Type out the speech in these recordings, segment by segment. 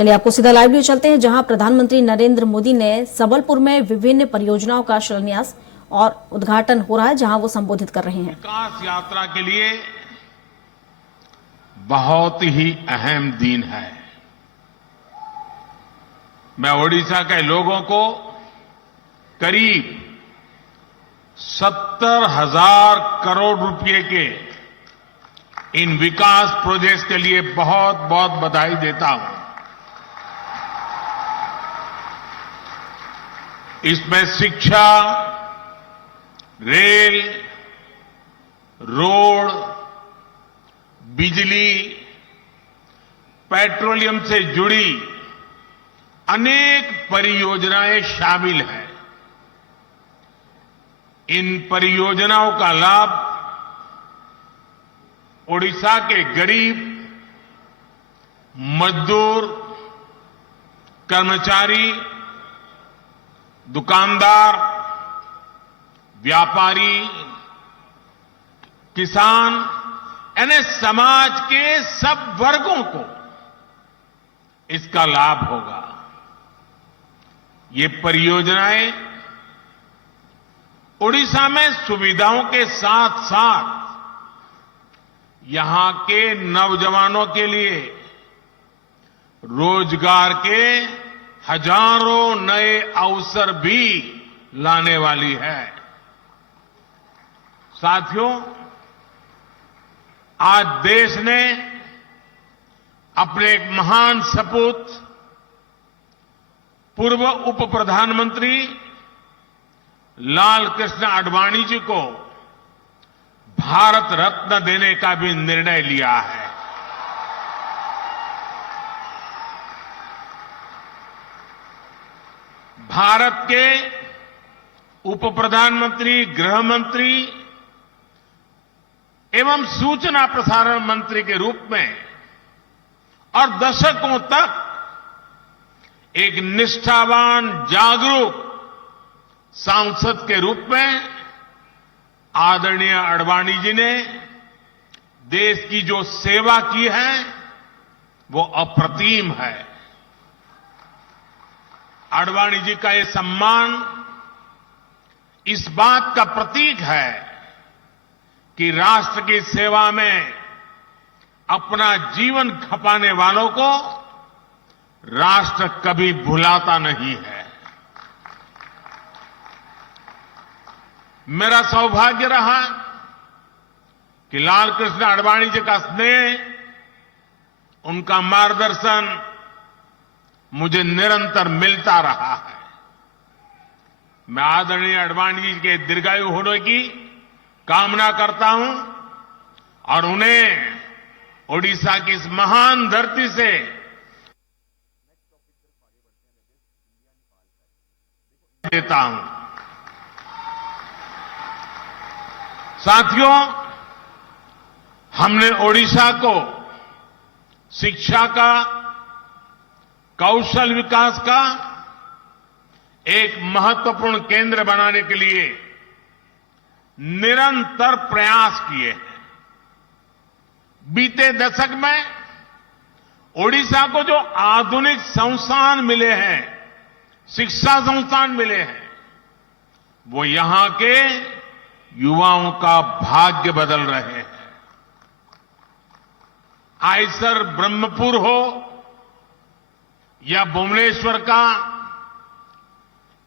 चलिए आपको सीधा लाइव न्यूज चलते हैं, जहां प्रधानमंत्री नरेंद्र मोदी ने सबलपुर में विभिन्न परियोजनाओं का शिलान्यास और उद्घाटन हो रहा है, जहां वो संबोधित कर रहे हैं। विकास यात्रा के लिए बहुत ही अहम दिन है। मैं ओडिशा के लोगों को करीब 70,000 करोड़ रुपए के इन विकास प्रोजेक्ट्स के लिए बहुत बहुत बधाई देता हूं। इसमें शिक्षा, रेल, रोड, बिजली, पेट्रोलियम से जुड़ी अनेक परियोजनाएं शामिल हैं। इन परियोजनाओं का लाभ ओडिशा के गरीब, मजदूर, कर्मचारी, दुकानदार, व्यापारी, किसान यानी समाज के सब वर्गों को इसका लाभ होगा। ये परियोजनाएं ओडिशा में सुविधाओं के साथ साथ यहां के नौजवानों के लिए रोजगार के हजारों नए अवसर भी लाने वाली है। साथियों, आज देश ने अपने एक महान सपूत पूर्व उप प्रधानमंत्री लाल कृष्ण आडवाणी जी को भारत रत्न देने का भी निर्णय लिया है। भारत के उप प्रधानमंत्री, गृह मंत्री एवं सूचना प्रसारण मंत्री के रूप में और दशकों तक एक निष्ठावान, जागरूक सांसद के रूप में आदरणीय आडवाणी जी ने देश की जो सेवा की है वो अप्रतिम है। आडवाणी जी का ये सम्मान इस बात का प्रतीक है कि राष्ट्र की सेवा में अपना जीवन खपाने वालों को राष्ट्र कभी भुलाता नहीं है। मेरा सौभाग्य रहा कि लाल कृष्ण आडवाणी जी का स्नेह, उनका मार्गदर्शन मुझे निरंतर मिलता रहा है। मैं आदरणीय आडवाणी जी के दीर्घायु होने की कामना करता हूं और उन्हें ओडिशा की इस महान धरती से देता हूं। साथियों, हमने ओडिशा को शिक्षा का, कौशल विकास का एक महत्वपूर्ण केंद्र बनाने के लिए निरंतर प्रयास किए हैं। बीते दशक में ओडिशा को जो आधुनिक संस्थान मिले हैं, शिक्षा संस्थान मिले हैं, वो यहां के युवाओं का भाग्य बदल रहे हैं। आयसर ब्रह्मपुर हो या भुवनेश्वर का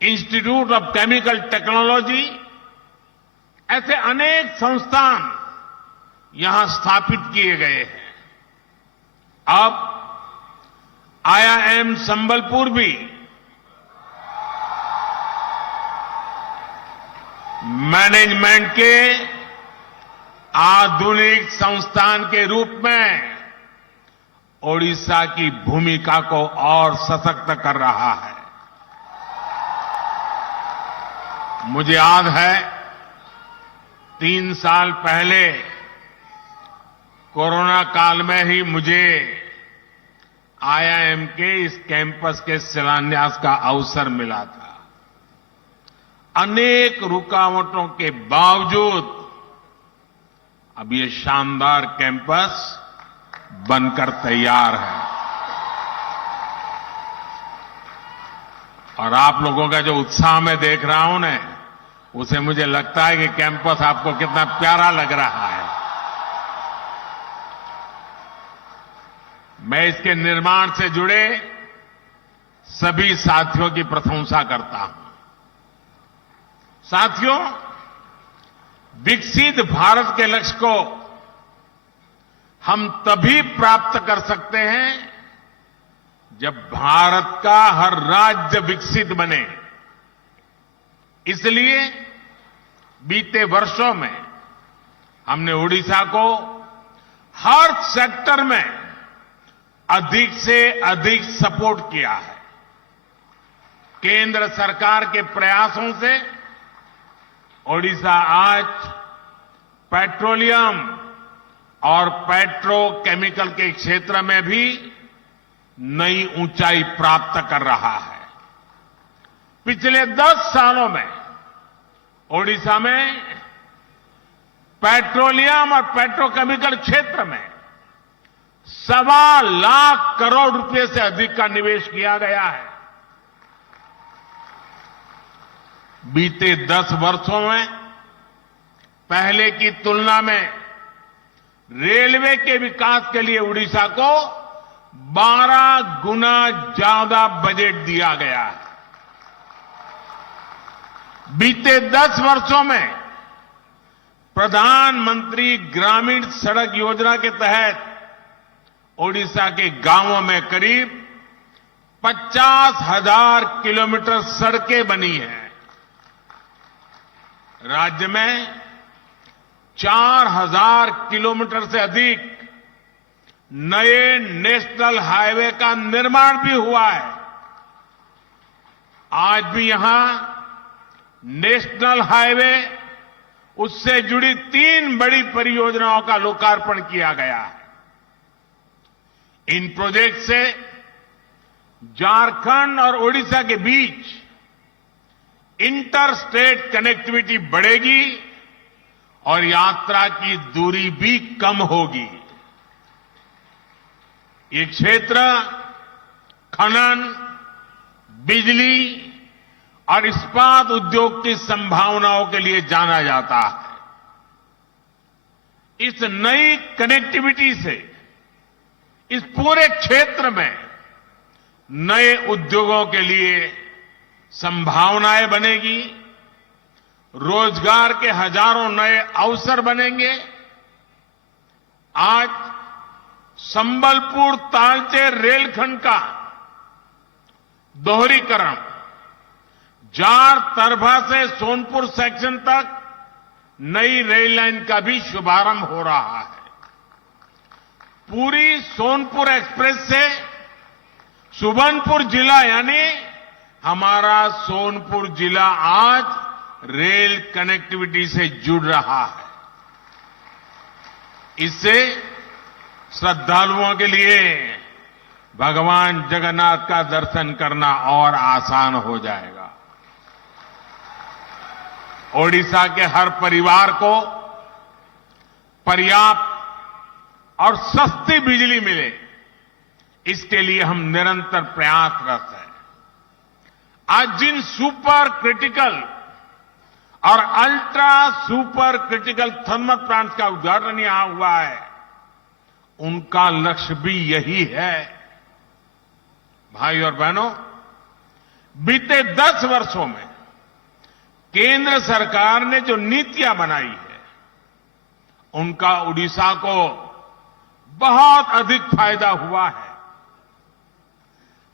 इंस्टीट्यूट ऑफ केमिकल टेक्नोलॉजी, ऐसे अनेक संस्थान यहां स्थापित किए गए हैं। अब IIM संबलपुर भी मैनेजमेंट के आधुनिक संस्थान के रूप में ओडिशा की भूमिका को और सशक्त कर रहा है। मुझे याद है 3 साल पहले कोरोना काल में ही मुझे IIM के इस कैंपस के शिलान्यास का अवसर मिला था। अनेक रुकावटों के बावजूद अब ये शानदार कैंपस बनकर तैयार है। और आप लोगों का जो उत्साह मैं देख रहा हूं ना, उसे मुझे लगता है कि कैंपस आपको कितना प्यारा लग रहा है। मैं इसके निर्माण से जुड़े सभी साथियों की प्रशंसा करता हूं। साथियों, विकसित भारत के लक्ष्य को हम तभी प्राप्त कर सकते हैं जब भारत का हर राज्य विकसित बने। इसलिए बीते वर्षों में हमने ओडिशा को हर सेक्टर में अधिक से अधिक सपोर्ट किया है। केंद्र सरकार के प्रयासों से ओडिशा आज पेट्रोलियम और पेट्रोकेमिकल के क्षेत्र में भी नई ऊंचाई प्राप्त कर रहा है। पिछले 10 सालों में ओडिशा में पेट्रोलियम और पेट्रोकेमिकल क्षेत्र में 1.25 लाख करोड़ रुपए से अधिक का निवेश किया गया है। बीते 10 वर्षों में पहले की तुलना में रेलवे के विकास के लिए उड़ीसा को 12 गुना ज्यादा बजट दिया गया है। बीते 10 वर्षों में प्रधानमंत्री ग्रामीण सड़क योजना के तहत ओडिशा के गांवों में करीब 50,000 किलोमीटर सड़कें बनी हैं। राज्य में 4,000 किलोमीटर से अधिक नए नेशनल हाईवे का निर्माण भी हुआ है। आज भी यहां नेशनल हाईवे, उससे जुड़ी 3 बड़ी परियोजनाओं का लोकार्पण किया गया है। इन प्रोजेक्ट से झारखंड और ओडिशा के बीच इंटर स्टेट कनेक्टिविटी बढ़ेगी और यात्रा की दूरी भी कम होगी। ये क्षेत्र खनन, बिजली और इस्पात उद्योग की संभावनाओं के लिए जाना जाता है। इस नई कनेक्टिविटी से इस पूरे क्षेत्र में नए उद्योगों के लिए संभावनाएं बनेगी, रोजगार के हजारों नए अवसर बनेंगे। आज संबलपुर तालचेर रेलखंड का दोहरीकरण, जार तरभा से सोनपुर सेक्शन तक नई रेल लाइन का भी शुभारंभ हो रहा है। पूरी सोनपुर एक्सप्रेस से सुबर्णपुर जिला, यानी हमारा सोनपुर जिला आज रेल कनेक्टिविटी से जुड़ रहा है। इससे श्रद्धालुओं के लिए भगवान जगन्नाथ का दर्शन करना और आसान हो जाएगा। ओडिशा के हर परिवार को पर्याप्त और सस्ती बिजली मिले, इसके लिए हम निरंतर प्रयासरत हैं। आज जिन सुपर क्रिटिकल और ultra super critical thermal plants का उद्घाटन यहां हुआ है, उनका लक्ष्य भी यही है। भाई और बहनों, बीते 10 वर्षों में केंद्र सरकार ने जो नीतियां बनाई है, उनका उड़ीसा को बहुत अधिक फायदा हुआ है।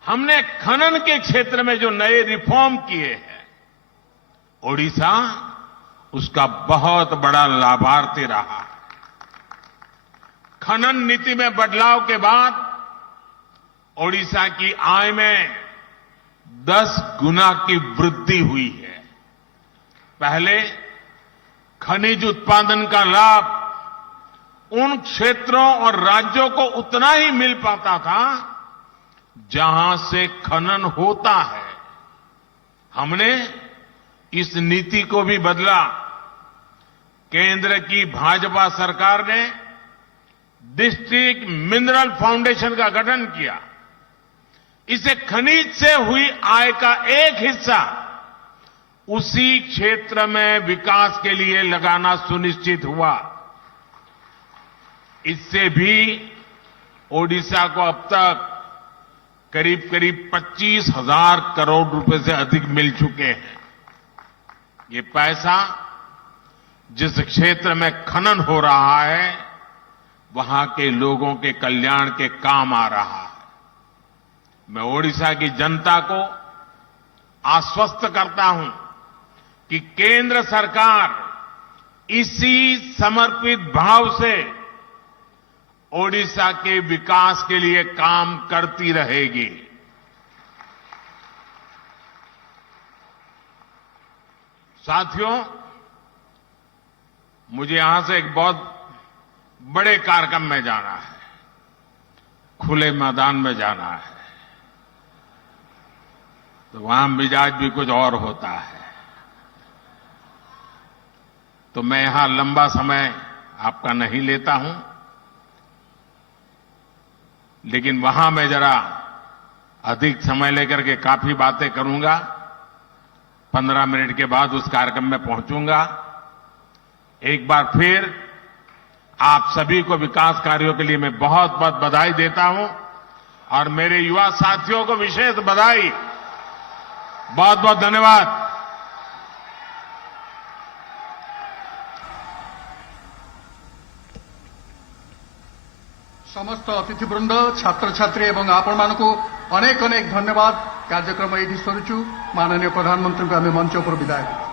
हमने खनन के क्षेत्र में जो नए रिफॉर्म किए हैं, ओडिशा उसका बहुत बड़ा लाभार्थी रहा है। खनन नीति में बदलाव के बाद ओडिशा की आय में 10 गुना की वृद्धि हुई है। पहले खनिज उत्पादन का लाभ उन क्षेत्रों और राज्यों को उतना ही मिल पाता था जहां से खनन होता है। हमने इस नीति को भी बदला। केंद्र की भाजपा सरकार ने डिस्ट्रिक्ट मिनरल फाउंडेशन का गठन किया। इसे खनिज से हुई आय का एक हिस्सा उसी क्षेत्र में विकास के लिए लगाना सुनिश्चित हुआ। इससे भी ओडिशा को अब तक करीब करीब 25,000 करोड़ रुपए से अधिक मिल चुके हैं। ये पैसा जिस क्षेत्र में खनन हो रहा है वहां के लोगों के कल्याण के काम आ रहा है। मैं ओडिशा की जनता को आश्वस्त करता हूं कि केंद्र सरकार इसी समर्पित भाव से ओडिशा के विकास के लिए काम करती रहेगी। साथियों, मुझे यहां से एक बहुत बड़े कार्यक्रम में जाना है, खुले मैदान में जाना है, तो वहां मिजाज भी कुछ और होता है। तो मैं यहां लंबा समय आपका नहीं लेता हूं, लेकिन वहां मैं जरा अधिक समय लेकर के काफी बातें करूंगा। 15 मिनट के बाद उस कार्यक्रम में पहुंचूंगा। एक बार फिर आप सभी को विकास कार्यों के लिए मैं बहुत बहुत बधाई देता हूं और मेरे युवा साथियों को विशेष बधाई। बहुत बहुत धन्यवाद। समस्त अतिथिवृंद, छात्र छात्री एवं आपण मानकु अनेक अनेक धन्यवाद। कार्यक्रम ये सरुचु। माननीय प्रधानमंत्री को आम मंच पर विदाय।